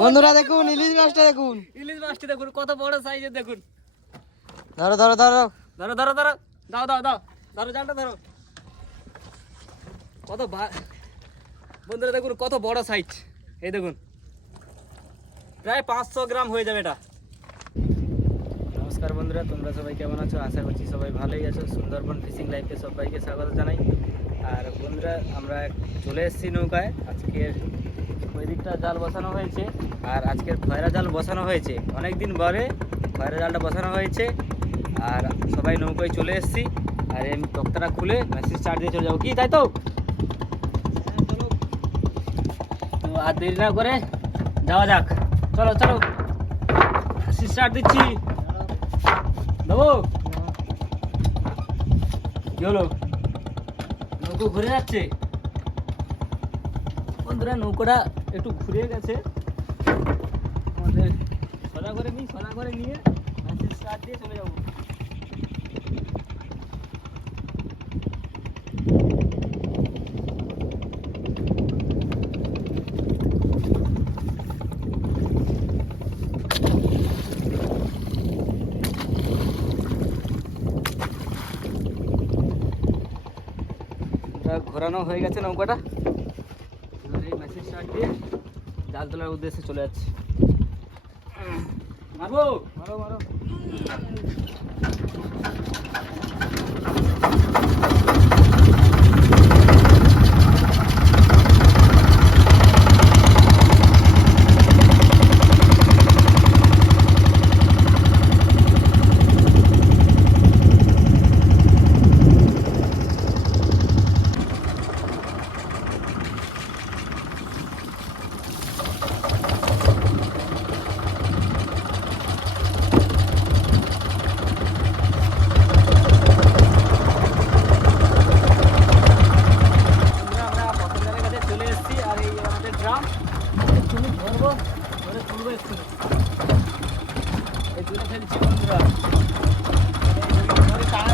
বন্ধুরা দেখুন ইলিশ মাছটা দেখুন, ইলিশ মাছটা দেখুন কত বড় সাইজের দেখুন। ধরো ধরো ধরো ধরো ধরো ধরো, দাও দাও দাও, ধরো জালটা ধরো। বন্ধুরা দেখুন কত বড় সাইজ, এই দেখুন প্রায় 500 গ্রাম হয়ে যাবে এটা। নমস্কার বন্ধুরা, তোমরা সবাই কেমন আছো? আশা করছি সবাই ভালোই আছো। সুন্দরবন ফিশিং লাইফে সবাইকে স্বাগত জানাই। আর বন্ধুরা আমরা চলে এসেছি নৌকায়। আজকের ওই দিকটা জাল বসানো হয়েছে আর আজকের খয়রা জাল বসানো হয়েছে। অনেক দিন পরে খয়রা জালটা বসানো হয়েছে আর সবাই নৌকায় চলে এসেছি। আর এই তক্তাটা খুলে মেসেজ চার্জ দিয়ে চলে যাবো, কি তাই তো? তো আর দেরি না করে যাওয়া যাক, চলো চলো। মেসেজ চার্জ দিচ্ছি, দেবো। কি হলো, নৌকো ঘুরে যাচ্ছে বন্ধুরা, নৌকোটা একটু ঘুরে গেছে আমাদের। সোজা করে নিয়ে মেসেজ চার্জ দিয়ে চলে যাবো। ঘোরানো হয়ে গেছে নৌকাটা, এবার এই মেসেজ স্টার্ট দিয়ে জাল তোলার উদ্দেশ্যে চলে যাচ্ছে। মারবো, মারো মারো।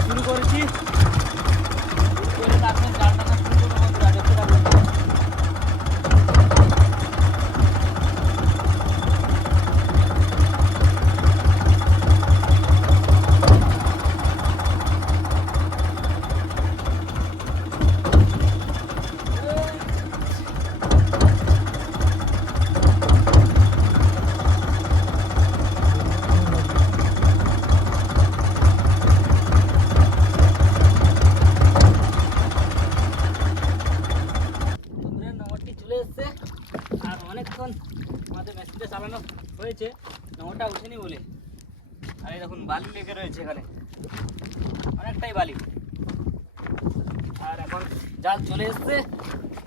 শুরু করেছি, তারপর জালটা শুরু করবো বন্ধুরা, দেখতে থাকুন। চলে এসছে আর অনেকক্ষণ আমাদের মেশিনটা চালানো হয়েছে, নোংরটা উঠেনি বলে। আর এই দেখুন বালি লেগে রয়েছে এখানে, অনেকটাই বালি। আর এখন জাল চলে এসছে,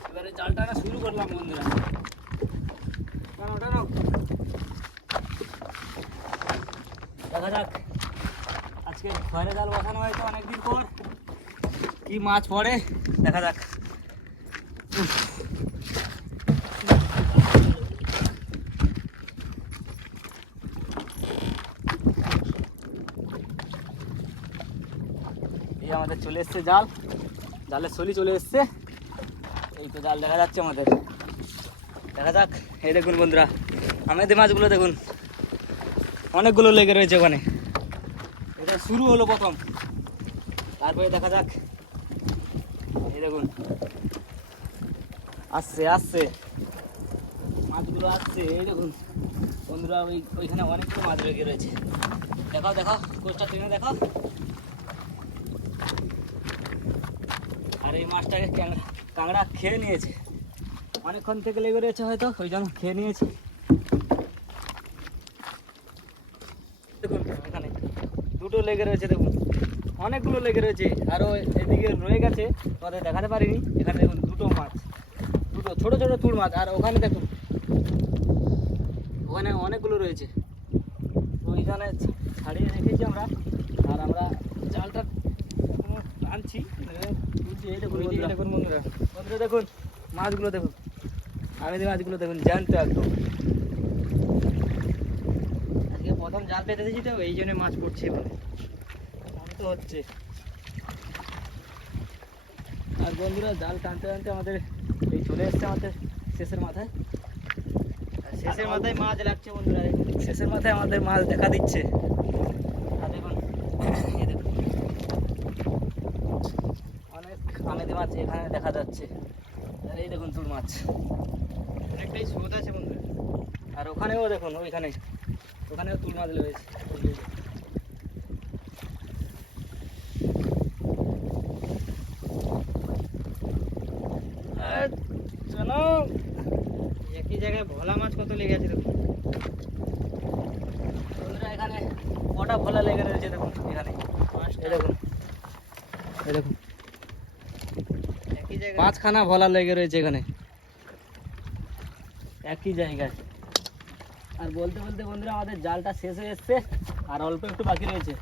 এবারে জাল টানা শুরু করলাম বন্ধুরা। টানো দেখা যাক, আজকে ঘরে জাল বসানো হয়েছে অনেকদিন পর, কি মাছ পড়ে দেখা যাক। এই আমাদের চলে এসছে জাল, জালের সলি চলে এসছে। এই তো জাল দেখা যাচ্ছে আমাদের, দেখা যাক। এই দেখুন বন্ধুরা আমাদের মাছগুলো দেখুন, অনেকগুলো লেগে রয়েছে ওখানে। এটা শুরু হলো প্রথম, তারপরে দেখা যাক। এই দেখুন আসছে আসছে মাছগুলো আসছে। এই দেখুন বন্ধুরা ওইখানে অনেকগুলো মাছ লেগে রয়েছে। দেখাও দেখাও, কোচটা টেনে দেখাও। আর এই মাছটাকে কাঁকড়া খেয়ে নিয়েছে, অনেকক্ষণ থেকে লেগে রয়েছে, হয়তো ওই জন্য খেয়ে নিয়েছে। দেখুন এখানে দুটো লেগে রয়েছে, দেখুন অনেকগুলো লেগে রয়েছে। আরও এদিকে রয়ে গেছে, তোমাদের দেখাতে পারিনি। এখানে দেখুন দুটো মাছ, দুটো ছোটো ছোটো তুল মাছ। আর ওখানে দেখুন ওখানে অনেকগুলো রয়েছে, ওইখানে ছাড়িয়ে রেখেছি আমরা। আর আমরা জালটা এখনো টানছি, এই দেখুন দেখুন বন্ধুরা, বন্ধুরা দেখুন মাছগুলো দেখুন, আমি মাছগুলো দেখুন জ্যান্ত একদম। আজকে প্রথম জাল পেতে দিয়েছি তো, এই জন্য মাছ পড়ছে এবারে, আমি তো হচ্ছে। আর বন্ধুরা জাল টানতে টানতে আমাদের এই চলে এসছে আমাদের শেষের মাথায়। আর শেষের মাথায় মাছ লাগছে বন্ধুরা, শেষের মাথায় আমাদের মাছ দেখা দিচ্ছে। আর দেখুন এই দেখুন অনেক আমেদি মাছ এখানে দেখা যাচ্ছে। আর এই দেখুন তুল মাছ অনেকটাই স্রোত আছে বন্ধুরা। আর ওখানেও দেখুন, ওখানেও তুল মাছ রয়েছে। চলো, একই জায়গায় ভোলা মাছ কত লেগে আছে দেখুন বন্ধুরা। এখানে কটা ভোলা লেগে রয়েছে দেখুন, এখানে এই দেখুন, এই দেখুন একই জায়গায় 5খানা ভোলা লেগে রয়েছে এখানে একই জায়গায়। আর বলতে বলতে বন্ধুরা আমাদের জালটা শেষ হয়ে এসছে, আর অল্প একটু বাকি রয়েছে।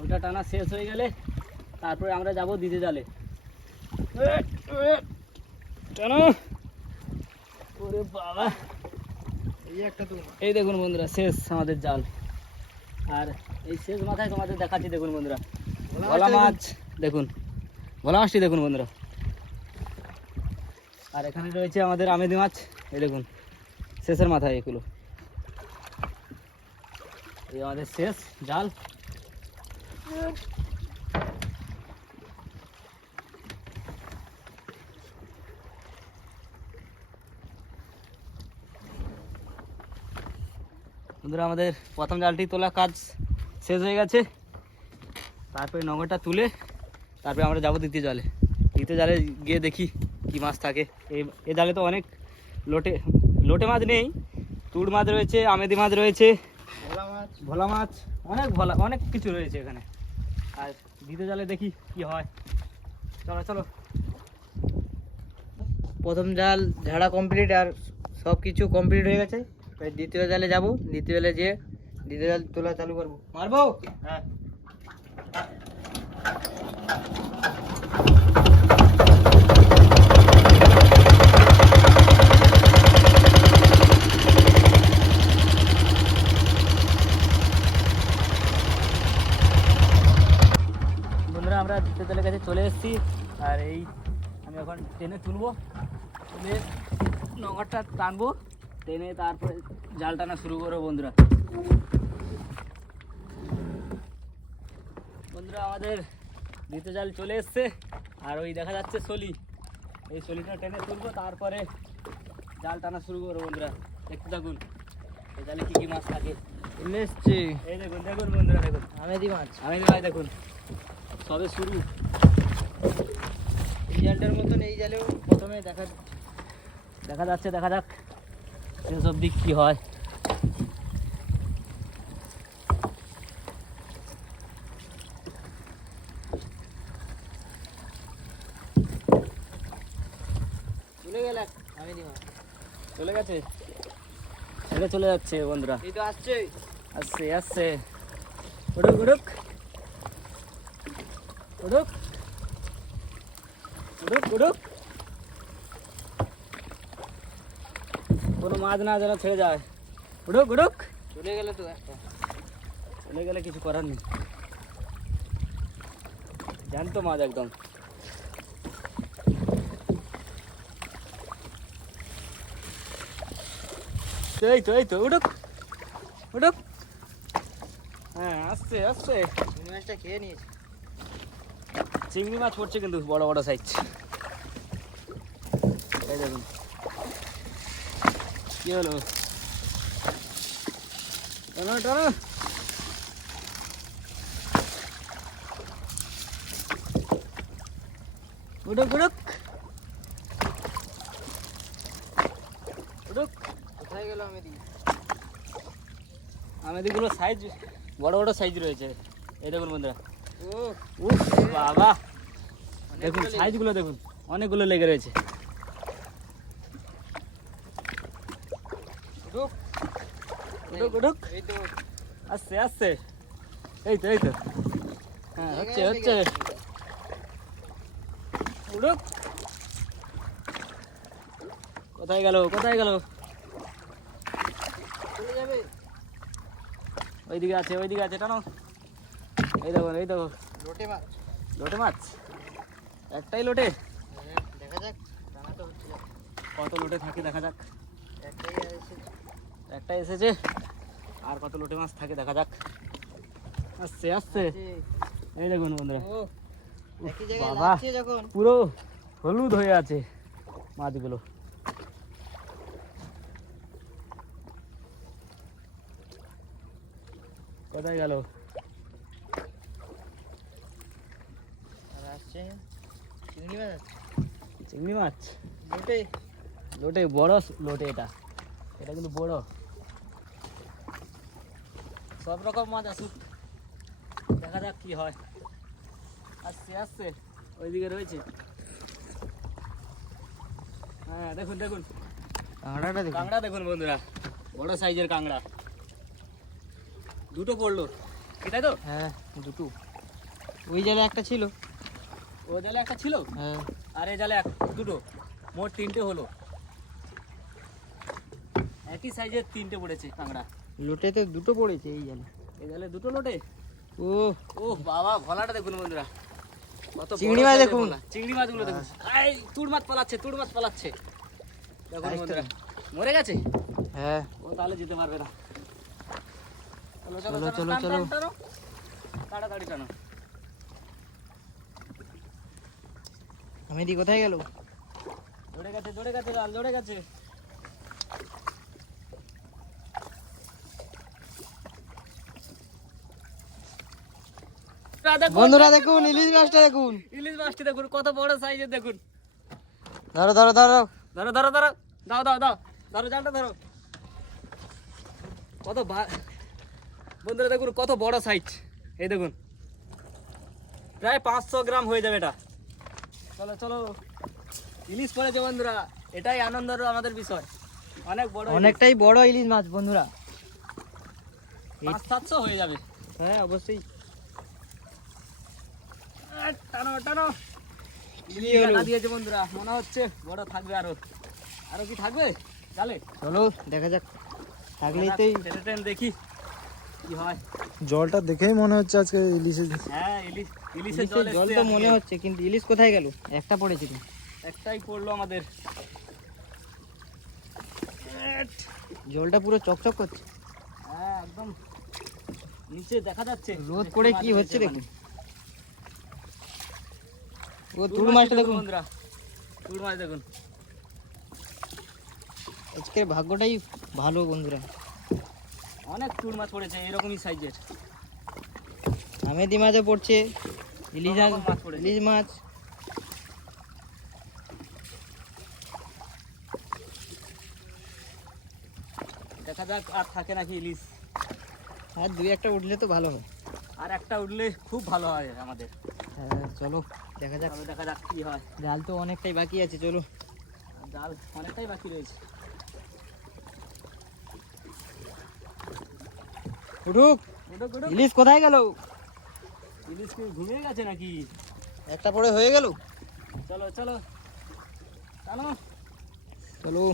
ওটা টানা শেষ হয়ে গেলে তারপরে আমরা যাব দিতে জালে। টানো, ওরে বাবা, এই দেখুন বন্ধুরা শেষ আমাদের জাল। আর এই শেষ মাথায় তোমাদের দেখাচ্ছি দেখুন বন্ধুরা, ভোলা মাছ দেখুন, ভোলা মাছটি দেখুন বন্ধুরা। আর এখানে রয়েছে আমাদের আমেদি মাছ, এই দেখুন শেষের মাথায় এগুলো। এই আমাদের শেষ জাল। বন্ধুরা আমাদের প্রথম জালটি তোলা কাজ শেষ হয়ে গেছে। তারপরে নগরটা তুলে তারপরে আমরা যাবো দ্বিতীয় জালে। দ্বিতীয় জালে গিয়ে দেখি কি মাছ থাকে। এই জালে তো অনেক লোটে মাছ নেই, তুড় মাছ রয়েছে, আমেদি মাছ রয়েছে, ভোলা মাছ, অনেক কিছু রয়েছে এখানে। আর দ্বিতীয় জালে দেখি কি হয়। চলো চলো। প্রথম জাল ঝাড়া কমপ্লিট আর সব কিছু কমপ্লিট হয়ে গেছে। এবার দ্বিতীয় জালে যাব, দ্বিতীয় জালে যেয়ে দ্বিতীয় জাল তোলা চালু করবো। মারবো? হ্যাঁ। বন্ধুরা আমরা দ্বিতীয় জালের কাছে চলে এসেছি। আর এই আমি এখন টেনে তুলবো, তুলে নগরটা টানবো, টেনে তারপরে জাল টানা শুরু করবো বন্ধুরা। বন্ধুরা আমাদের দ্বিতীয় জাল চলে এসছে। আর ওই দেখা যাচ্ছে সলি, এই সলিটা টেনে তুলবো, তারপরে জাল টানা শুরু করবো বন্ধুরা। দেখতে থাকুন এই জালে কী কী মাছ থাকে। চলে এসছি এই দেখুন দেখুন বন্ধুরা, দেখুন আমেদি মাছ। আমেদি মাছ দেখুন, সবে শুরু। এই জালটার মতন এই জালেও প্রথমে দেখা যাচ্ছে, দেখা যাক শেষ অবধি কী হয়। চলে গেল আমেদি মাছ, চলে গেছে, ছেড়ে চলে যাচ্ছে বন্ধুরা। এই তো আসছে, আসছে আসছে, উড়ুক উড়ুক উড়ুক উড়ুক উড়ুক, কোনো মাছ না যেন ছেড়ে যায়। উড়ুক উড়ুক, চলে গেল তো একটা। চলে গেলে কিছু করার নেই, জ্যান্ত মাছ একদম। এই তো এই তো, উড়ুক উড়ুক, হ্যাঁ আসছে আসছে। চিংড়ি মাছটা খেয়ে নিয়েছে। চিংড়ি মাছ পড়ছে কিন্তু বড় বড় সাইজ। এই দেখুন কি হলো, টানো টানো, উড়ুক উড়ুক উড়ুক। কোথায় গেল আমেদি? আমেদিগুলো সাইজ বড় বড় সাইজ রয়েছে, এই দেখুন বন্ধুরা। ও উফ বাবা, দেখুন সাইজগুলো দেখুন, অনেকগুলো লেগে রয়েছে। উঠুক, উড়ুক উড়ুক, এই তো আসছে আসছে, এই তো এই তো, হ্যাঁ হচ্ছে হচ্ছে, উড়ুক। কোথায় গেল কোথায় গেল? চলে যাবে। ওইদিকে আছে ওইদিকে আছে, টানো। এই দেখুন এই দেখো, লোটে মাছ। লোটে মাছ, একটাই লোটে। দেখা যাক, টানা তো হচ্ছে। কত লোটে থাকে দেখা যাক। একটাই এসেছে। একটা এসেছে, আর কত লোটে মাছ থাকে দেখা যাক। আসছে আসছে, এই দেখুন বন্ধুরা, ও একই জায়গায় বাবা। লাগছে যখন পুরো হলুদ হয়ে আছে মাছগুলো। কোথায় গেল? আর আসছে চিংড়ি মাছ আছে। চিংড়ি মাছ লোটে লোটে, বড় লোটে, এটা এটা কিন্তু বড়। সব রকম মাছ আসুক, দেখা যাক কি হয়। আসছে আসছে, ওইদিকে রয়েছে। হ্যাঁ দেখুন দেখুন, কাঁকড়াটা দেখুন। কাঁকড়া দেখুন বন্ধুরা, বড় সাইজের কাঁকড়া, দুটো পড়লো, এটাই তো? হ্যাঁ দুটো, ওই জালে একটা ছিল। ও জালে একটা ছিল, হ্যাঁ আর এই জালে দুটো, মোট তিনটে হলো। একই সাইজের তিনটে পড়েছে কাঁকড়া। লোটেতে দুটো পড়েছে এই জালে। এই জালে দুটো লোটে। ও ও বাবা, ভোলাটা দেখুন বন্ধুরা, কত চিংড়ি বড় মাছ size এর দেখুন। ভোলা। চিংড়ি মাছগুলো দেখুন, এই তুড় মাছ পালাচ্ছে, তুড় মাছ পালাচ্ছে দেখুন Size টা বন্ধুরা। মরে গেছে হ্যাঁ, ও, তাহলে যেতে পারবে না। চলো চলো, চলো চলো, চলো চলো। চলো, তাড়াতাড়ি টানো। আমেদি কোথায় গেল? জড়ে গেছে জড়ে গেছে, জাল জড়ে গেছে। বন্ধুরা দেখুন, ইলিশ মাছটা দেখুন। ইলিশ মাছটি দেখুন, কত বড় সাইজের দেখুন। ধরো ধরো ধরো। ধরো ধরো ধরো, দাও দাও দাও, ধরো জালটা ধরো। কত বন্ধুরা দেখুন, কত বড় সাইজ, এই দেখুন, প্রায় 500 গ্রাম হয়ে যাবে এটা। চলো চলো, ইলিশ পড়েছে বন্ধুরা, এটাই আনন্দের আমাদের বিষয়। অনেক বড় ইলিশ। অনেকটাই বড় ইলিশ মাছ বন্ধুরা। 500-700 হয়ে যাবে। হ্যাঁ অবশ্যই। টানো টানো, কি ইলিশ হলো? দেখা দিয়েছে বন্ধুরা, মনে হচ্ছে বড় থাকবে। আরো আরো কি থাকবে জালে? চলো দেখা যাক, থাকলেই তো টেনে টেনে দেখি কি হয়। জলটা দেখেই মনে হচ্ছে আজকে ইলিশের। হ্যাঁ, ইলিশের ইলিশের জল জল এসছে তো আজকে। মনে হচ্ছে, কিন্তু ইলিশ কোথায় গেল? একটা পড়েছে তো। একটাই পড়লো আমাদের। জলটা পুরো চকচক করছে। হ্যাঁ একদম নিচে দেখা যাচ্ছে রোদ যে পড়ে মাছ কি হচ্ছে রয়েছে দেখুন। ও ওখানে। তুড় মাছটা দেখুন। বন্ধুরা, তুড় মাছ দেখুন। আজকের ভাগ্যটাই ভালো বন্ধুরা। অনেক তুড় মাছ পড়েছে এরকমই সাইজের। আমেদি মাছও পড়ছে, ইলিশ সব রকম মাছ পড়েছে। ইলিশ মাছ। দেখা যাক আর থাকে নাকি ইলিশ। আর দুই একটা উঠলে তো ভালো হয়। আর একটা উঠলে খুব ভালো হয় আমাদের। হ্যাঁ চলো দেখা যাক। তবে দেখা যাক কি হয়। জাল তো অনেকটাই বাকি আছে, চলো। আর জাল অনেকটাই বাকি রয়েছে। উঠুক। উঠুক, উঠুক। ইলিশ কোথায় গেল? ইলিশ কি ঘুমিয়ে গেছে নাকি? একটা পড়ে হয়ে গেল। চলো চলো, টানো। চলো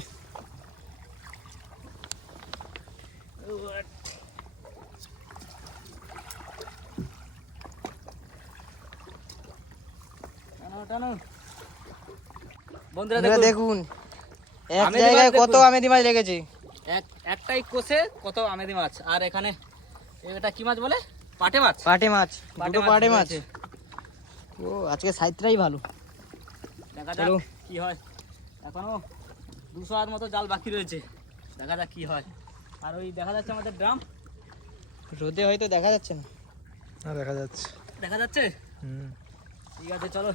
টানো টানো। বন্ধুরা বন্ধুরা দেখুন, দেখুন, এক আমেদি জায়গায় মাছ কত দেখুন। আমেদি মাছ লেগেছে। একটাই কোষে কত আমেদি মাছ। আর এখানে এটা কি মাছ বলে? পাটে মাছ। পাটে মাছ, দুটো পাটে মাছ। রয়েছে। ও আজকে সাইজটাই ভালো। দেখা যাক চলো। কি হয়। এখনো 200 হাত মতো জাল বাকি রয়েছে, দেখা যাক কি হয়। আর ওই দেখা যাচ্ছে আমাদের ড্রাম, রোদে হয়তো দেখা যাচ্ছে না। না, দেখা যাচ্ছে। দেখা যাচ্ছে। হুম। ঠিক আছে চলো,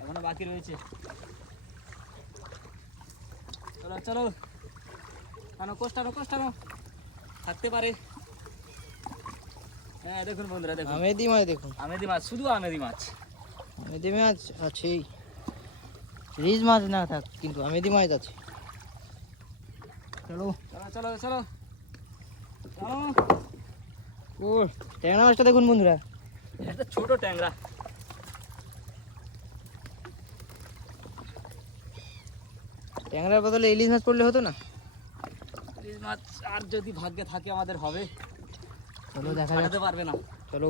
এখনো বাকি রয়েছে। চলো চলো, টানো কোষ, টানো কোষ, টানো, থাকতে পারে। হ্যাঁ দেখুন বন্ধুরা দেখুন, আমেদি মাছ দেখুন, আমেদি মাছ, শুধু আমেদি মাছ। আমেদি মাছ আছেই। ইলিশ মাছ না থাক, কিন্তু আমেদি মাছ আছে। চলো। চলো চলো চলো, টানো। ও ট্যাংরা মাছটা দেখুন বন্ধুরা। একটা ছোট ট্যাংরা। ট্যাংরার বদলে ইলিশ মাছ পড়লে হতো না? ইলিশ মাছ আর যদি ভাগ্যে থাকে আমাদের হবে, চলো দেখা ছাড়াতে যাক। পারবে না। চলো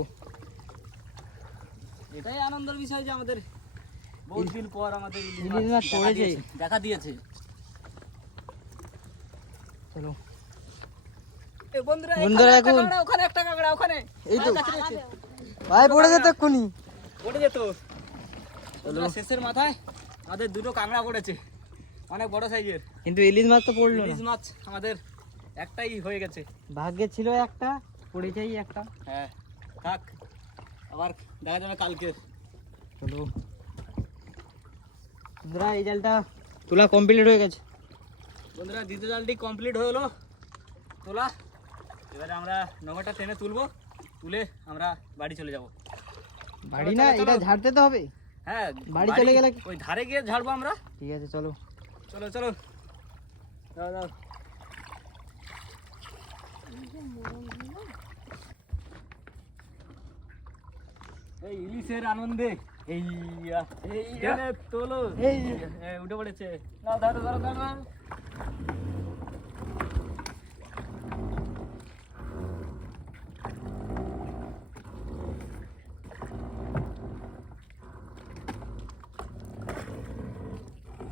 এটাই আনন্দের বিষয় যে আমাদের বহুত দিন পর আমাদের ইলিশ মাছ দেখা পড়েছে। দিয়েছে, দেখা দিয়েছে। চলো বন্ধুরা বন্ধুরা এখন ওখানে একটা কাঁকড়া ওখানে এই তো ভাই পড়ে যেত এক্ষুনি। পড়ে যেত। বন্ধুরা শেষের মাথায় আমাদের দুটো কাঁকড়া পড়েছে, অনেক বড় সাইজের। কিন্তু ইলিশ মাছ তো পড়লো ইলিশ না, মাছ আমাদের একটাই হয়ে গেছে। ভাগ্যে ছিল একটা, পড়েছেই একটা। হ্যাঁ থাক, আবার দেখা যাবে কালকে। চলো বন্ধুরা, এই জালটা তোলা কমপ্লিট হয়ে গেছে। বন্ধুরা দ্বিতীয় জালটি কমপ্লিট হলো তোলা। এবারে আমরা নোংরাটা টেনে তুলবো, তুলে আমরা বাড়ি চলে যাব। বাড়ি না, এটা ঝাড়তে তো হবে। হ্যাঁ বাড়ি চলে গেলে ওই ধারে গিয়ে ঝাড়বো আমরা। ঠিক আছে চলো। চলো চলো দাও দাও। এই ইলিশের আনন্দে এই টেনে তোলো, এই উঠে পড়েছে। নাও ধরো ধরো ধরো।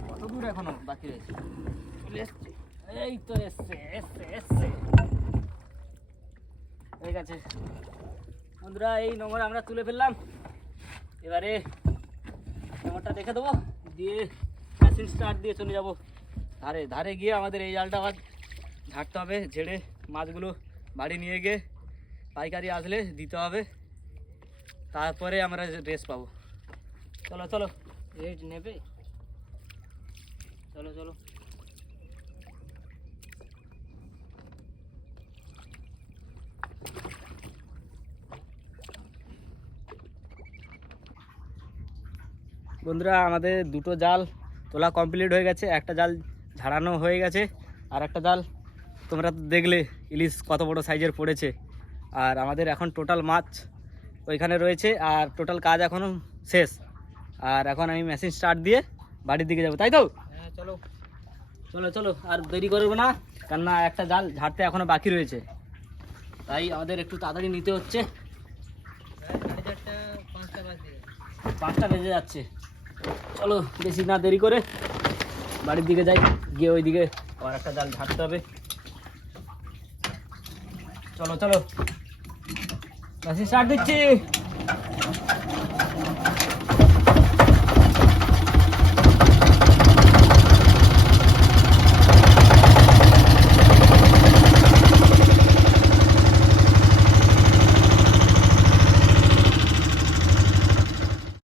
কত দূর এখনো বাকি রয়েছে? এই তো এসছে এসছে এসছে, হয়ে গেছে। বন্ধুরা এই নোংরা আমরা তুলে ফেললাম। এবারে নোংরটা দেখে দেবো, দিয়ে মেশিন স্টার্ট দিয়ে চলে যাব ধারে। ধারে গিয়ে আমাদের এই জালটা আবার ঝাড়তে হবে, ঝেড়ে মাছগুলো বাড়ি নিয়ে গিয়ে পাইকারি আসলে দিতে হবে, তারপরে আমরা রেস্ট পাবো। চলো চলো, রেট নেবে, চলো চলো। বন্ধুরা আমাদের দুটো জাল তোলা কমপ্লিট হয়ে গেছে, একটা জাল ঝাড়ানো হয়ে গেছে, আর একটা জাল তোমরা তো দেখলে ইলিশ কত বড় সাইজের পড়েছে। আর আমাদের এখন টোটাল মাছ ওইখানে রয়েছে, আর টোটাল কাজ এখনও শেষ। আর এখন আমি মেশিন স্টার্ট দিয়ে বাড়ির দিকে যাবো, তাই তো? হ্যাঁ চলো। চলো চলো, আর দেরি করবো না, কেননা একটা জাল ঝাড়তে এখনও বাকি রয়েছে, তাই আমাদের একটু তাড়াতাড়ি নিতে হচ্ছে। 4:30, 5টা বাজে। 5টা বেজে যাচ্ছে। চলো বেশি না দেরি করে বাড়ির দিকে যাই, গিয়ে ওইদিকে আবার একটা জাল ঝাড়তে হবে। চলো চলো, মেশিন স্টার্ট দিচ্ছি।